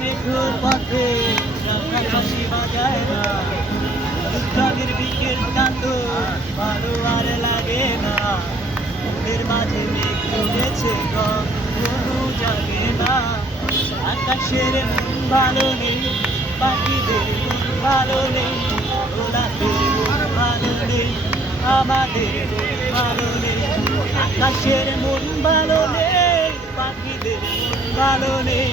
মেঘুর পথে হাসি বাজায় না দুঃখের বিকেল কান্দ ভালো আর লাগে না মনের মাঝে মেঘ জমেছে কোনো জাগে না আকাশের ভালো নেই, পাখিদের ভালো নেই গোলাপের ভালো নেই আমাদের ভালো নেই আকাশের মন ভালো নেই পাখিদের ভালো নেই।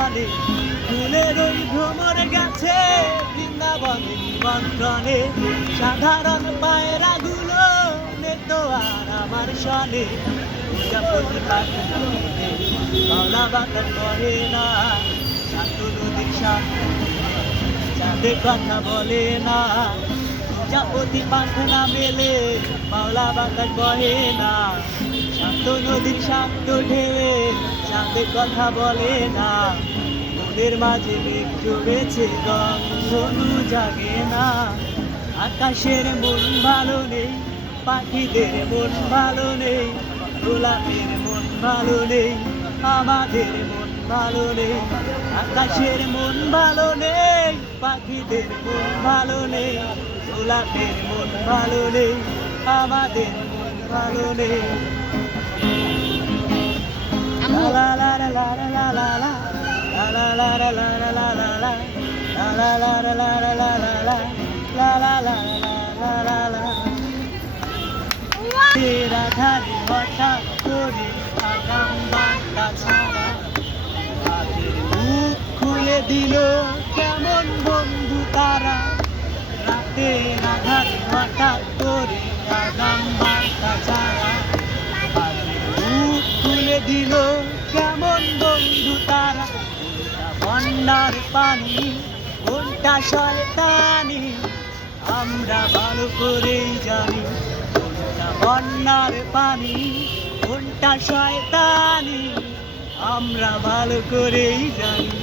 সনে ফুলের ওই ভ্রমর গাছে বৃন্দাবনের নিমন্ত্রণে, সাধারণ পায়রাগুলো নেতো আর আমার সনে করে না শান্ত নদীর সাথে চাঁদে কথা বলে না প্রজাপতি পাখনা মেলে মাওলা বাতাস বহে না। শান্ত নদীর শান্ত ঢেলে চাঁদে কথা বলে না। মনের মাঝে মেঘ জমেছে রং ধনু জাগে না। আকাশের মন ভালো নেই, পাখিদের মন ভালো নেই, গোলাপের মন ভালো নেই, আমাদের মন ভালো নেই। আকাশের মন ভালো নেই, পাখিদের মন ভালো নেই, গোলাপের মন ভালো নেই, আমাদের মন ভালো নেই। রাধারি হঠা করে আগাম বার্তা ছাড়া রাতের মুখ খুলে দিল কেমন বন্ধু তারা রাতে রাধারি হঠাৎ করে আগাম বার্তা বন্যার পানি, কোনটা শয়তানি? আমরা ভালো করেই জানি কোনটা বন্যার পানি, কোনটা শয়তানি। আমরা ভালো করেই জানি।